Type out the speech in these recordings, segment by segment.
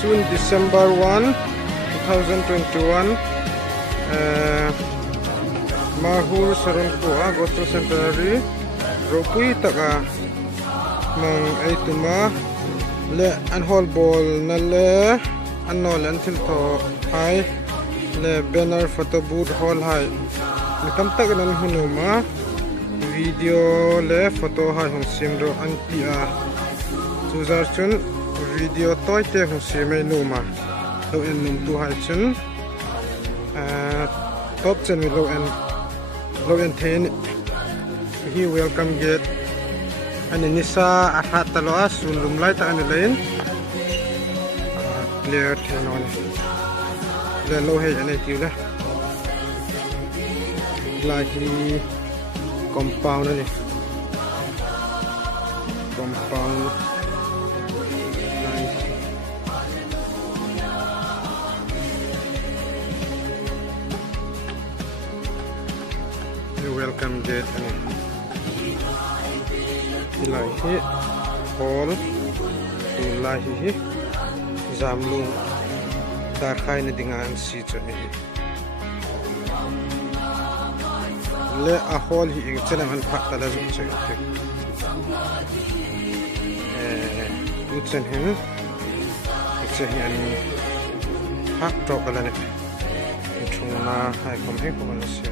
soon December 1 2021 Mahur Saranpua Gospel Centenary Ropui taka mang aituma le anhol ball na le anol until to hai le banner photo booth hall hai mikam tak nan hunuma video le photo hai hong simro antia chuzar chun video toy te hong simai numa lo en num tu hai chun top chen mi lo en ten hi welcome gate ani nisa athat talo asun lum lai ta ani lain clear thenon le lo he ani tiula lai hi compound ani compound welcome gate ani ilahi hall ilahi zamlung dar khai na dingan si chani le a hall hi ing chana an pha tala zu che tu chen hin che hi an hak to kala ne chungna hai kom he kom na se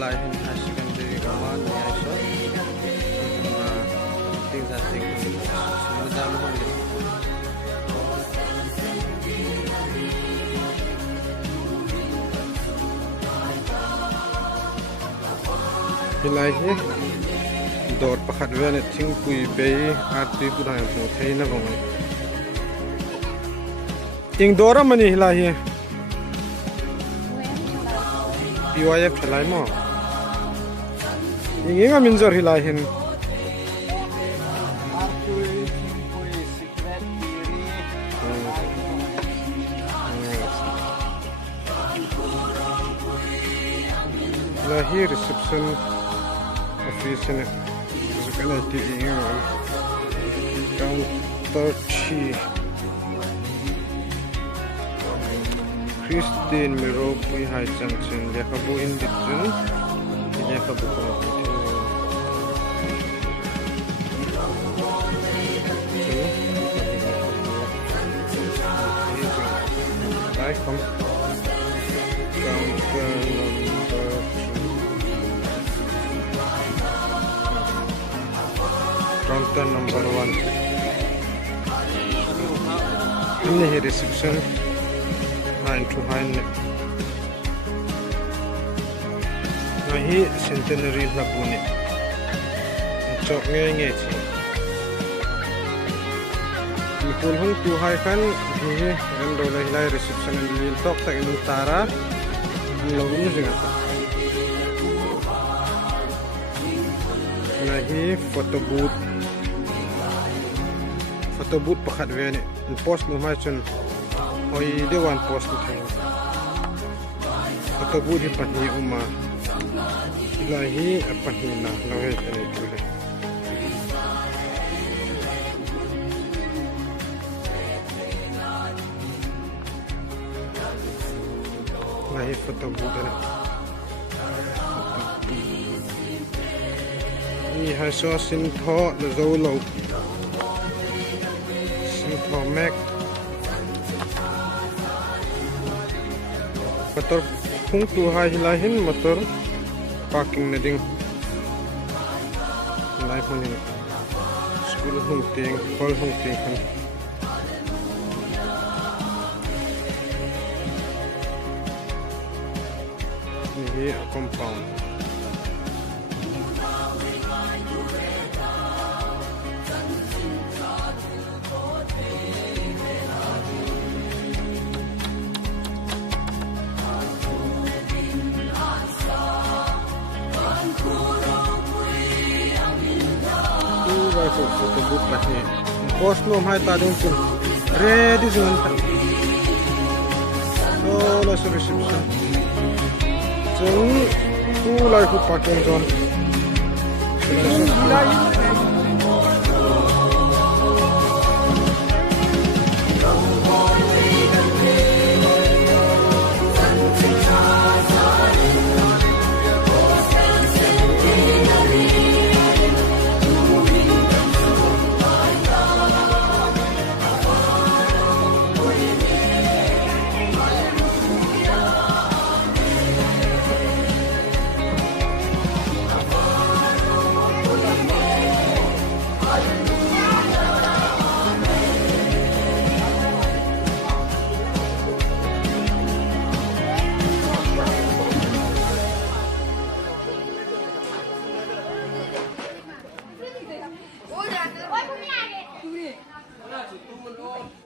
lai hin hasikan de gaman ya so things that thing sumudam hon hilai hi dor pakhat wen thing pui be arti purai mo theina bong ting dora mani hilai hi PYF thalai mo inga minjor hilai hin la hi reception office ne zukana ti inga counter chi Christine Miro pui hai chang chen le khabu in ditun ye khabu ko I come counter number 1 in the reception to hand nahi centenary labuni chok nge chi mikul hung tu hai kan hi em do lai lai reception lil tok tak in tara logum jinga nahi photo booth pakhat ve ni post no mai chun oi de one post thai photo booth hi pani uma ilahi apani na lawe ani tule lahi photo booth ni ha so sin tho lo zo lo sin tho mek motor khung tu hai hilahin motor parking na ding lai phone school hung ting hall hung ting khan ni compound photo booth pati post no hai ta ding chun ready zun so la reception chung Lai khu parking zone. Lai